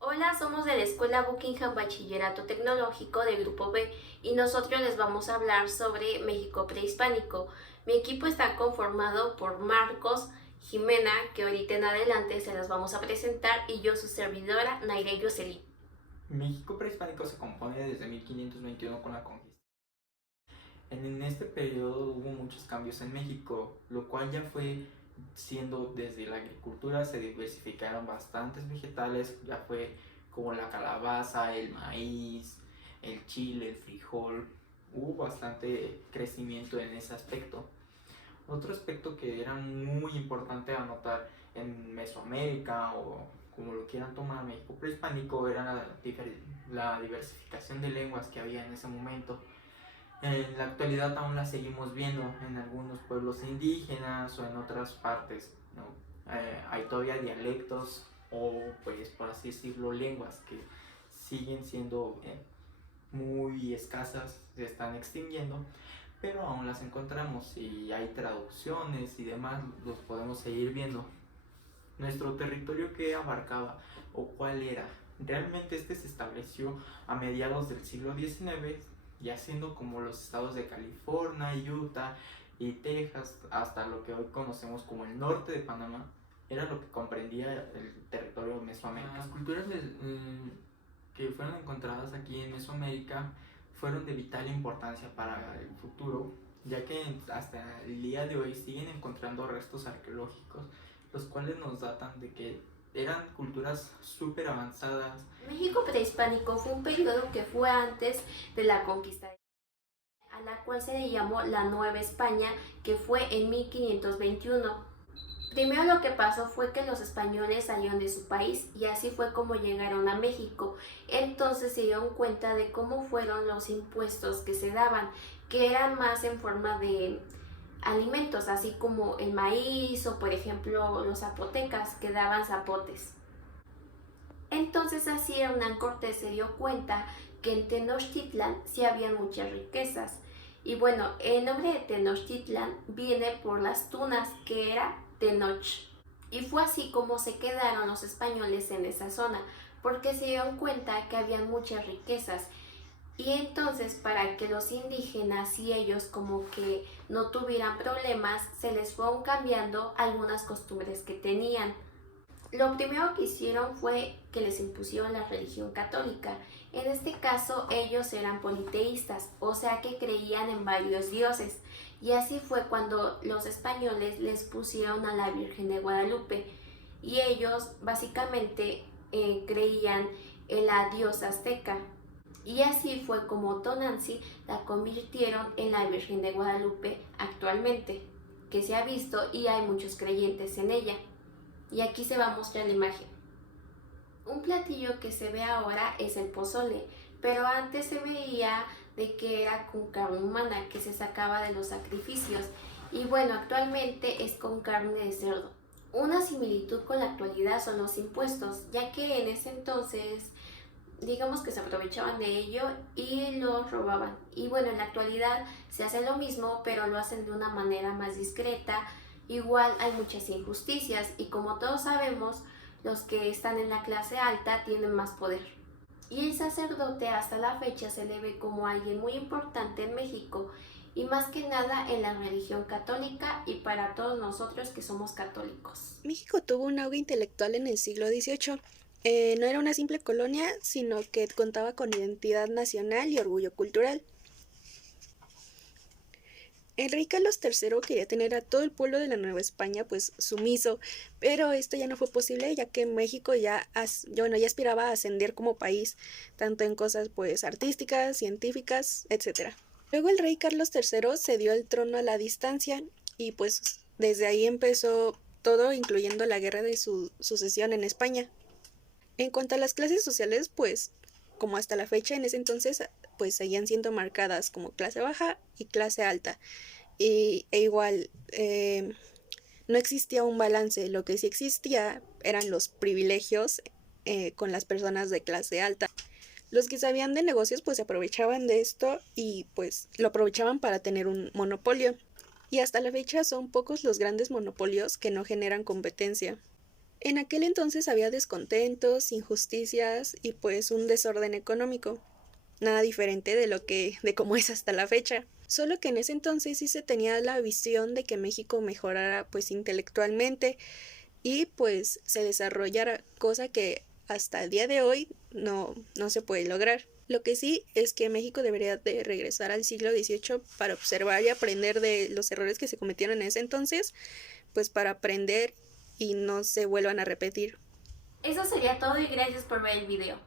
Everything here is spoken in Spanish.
Hola, somos de la Escuela Buckingham Bachillerato Tecnológico de Grupo B y nosotros les vamos a hablar sobre México prehispánico. Mi equipo está conformado por Marcos, Jimena, que ahorita en adelante se las vamos a presentar, y yo, su servidora, Naire Jocelyn. México prehispánico se compone desde 1521 con la conquista. En este periodo hubo muchos cambios en México, lo cual ya fue siendo desde la agricultura, se diversificaron bastantes vegetales, ya fue como la calabaza, el maíz, el chile, el frijol. Hubo bastante crecimiento en ese aspecto. Otro aspecto que era muy importante anotar en Mesoamérica, o como lo quieran tomar, México prehispánico, era la diversificación de lenguas que había en ese momento. En la actualidad aún la seguimos viendo en algunos pueblos indígenas o en otras partes, ¿no? Hay todavía dialectos o, pues, por así decirlo, lenguas que siguen siendo muy escasas, se están extinguiendo, pero aún las encontramos y hay traducciones y demás, los podemos seguir viendo. Nuestro territorio, que abarcaba o cuál era. Realmente este se estableció a mediados del siglo XIX, ya siendo como los estados de California, Utah y Texas, hasta lo que hoy conocemos como el norte de Panamá, era lo que comprendía el territorio de Mesoamérica. Las culturas que fueron encontradas aquí en Mesoamérica fueron de vital importancia para el futuro, ya que hasta el día de hoy siguen encontrando restos arqueológicos, los cuales nos datan de que eran culturas súper avanzadas. México prehispánico fue un periodo que fue antes de la conquista, a la cual se le llamó la Nueva España, que fue en 1521. Primero lo que pasó fue que los españoles salieron de su país y así fue como llegaron a México. Entonces se dieron cuenta de cómo fueron los impuestos que se daban, que eran más en forma de alimentos, así como el maíz o por ejemplo los zapotecas que daban zapotes. Entonces así Hernán Cortés se dio cuenta que en Tenochtitlan sí había muchas riquezas. Y bueno, el nombre de Tenochtitlan viene por las tunas, que era Tenoch. Y fue así como se quedaron los españoles en esa zona, porque se dieron cuenta que había muchas riquezas. Y entonces, para que los indígenas y ellos como que no tuvieran problemas, se les fueron cambiando algunas costumbres que tenían. Lo primero que hicieron fue que les impusieron la religión católica. En este caso ellos eran politeístas, o sea que creían en varios dioses. Y así fue cuando los españoles les pusieron a la Virgen de Guadalupe. Y ellos básicamente creían en la diosa azteca. Y así fue como Tonantzin la convirtieron en la Virgen de Guadalupe actualmente, que se ha visto y hay muchos creyentes en ella. Y aquí se va a mostrar la imagen. Un platillo que se ve ahora es el pozole, pero antes se veía de que era con carne humana que se sacaba de los sacrificios, y bueno, actualmente es con carne de cerdo. Una similitud con la actualidad son los impuestos, ya que en ese entonces digamos que se aprovechaban de ello y los robaban. Y bueno, en la actualidad se hace lo mismo, pero lo hacen de una manera más discreta. Igual hay muchas injusticias y como todos sabemos, los que están en la clase alta tienen más poder. Y el sacerdote hasta la fecha se le ve como alguien muy importante en México, y más que nada en la religión católica y para todos nosotros que somos católicos. México tuvo un auge intelectual en el siglo XVIII. No era una simple colonia, sino que contaba con identidad nacional y orgullo cultural. El rey Carlos III quería tener a todo el pueblo de la Nueva España pues sumiso, pero esto ya no fue posible, ya que México ya aspiraba a ascender como país, tanto en cosas pues artísticas, científicas, etcétera. Luego el rey Carlos III cedió el trono a la distancia y pues desde ahí empezó todo, incluyendo la guerra de su sucesión en España. En cuanto a las clases sociales, pues como hasta la fecha en ese entonces, pues seguían siendo marcadas como clase baja y clase alta. Igual, no existía un balance, lo que sí existía eran los privilegios con las personas de clase alta. Los que sabían de negocios pues se aprovechaban de esto y pues lo aprovechaban para tener un monopolio. Y hasta la fecha son pocos los grandes monopolios que no generan competencia. En aquel entonces había descontentos, injusticias y pues un desorden económico, nada diferente de cómo es hasta la fecha. Solo que en ese entonces sí se tenía la visión de que México mejorara pues intelectualmente y pues se desarrollara, cosa que hasta el día de hoy no se puede lograr. Lo que sí es que México debería de regresar al siglo XVIII para observar y aprender de los errores que se cometieron en ese entonces, pues para aprender y no se vuelvan a repetir. Eso sería todo y gracias por ver el video.